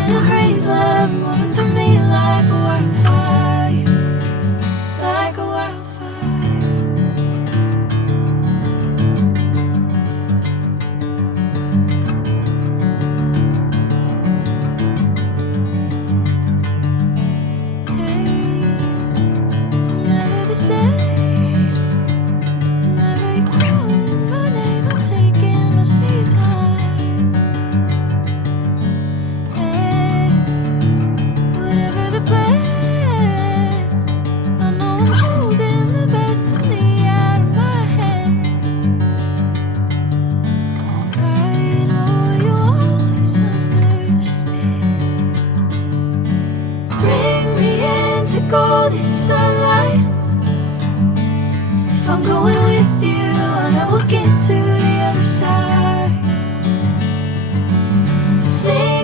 in a craze love moving through me like a wildfire, like a wildfire. Hey, I'm never the same. Whenever you're calling my name, I'm taking my sweet time. Hey, whatever the plan, I know I'm holding the best of me out of my head. I know you always understand. Bring me into golden sunlight. If I'm going with you, I know we'll get to the other side. Sing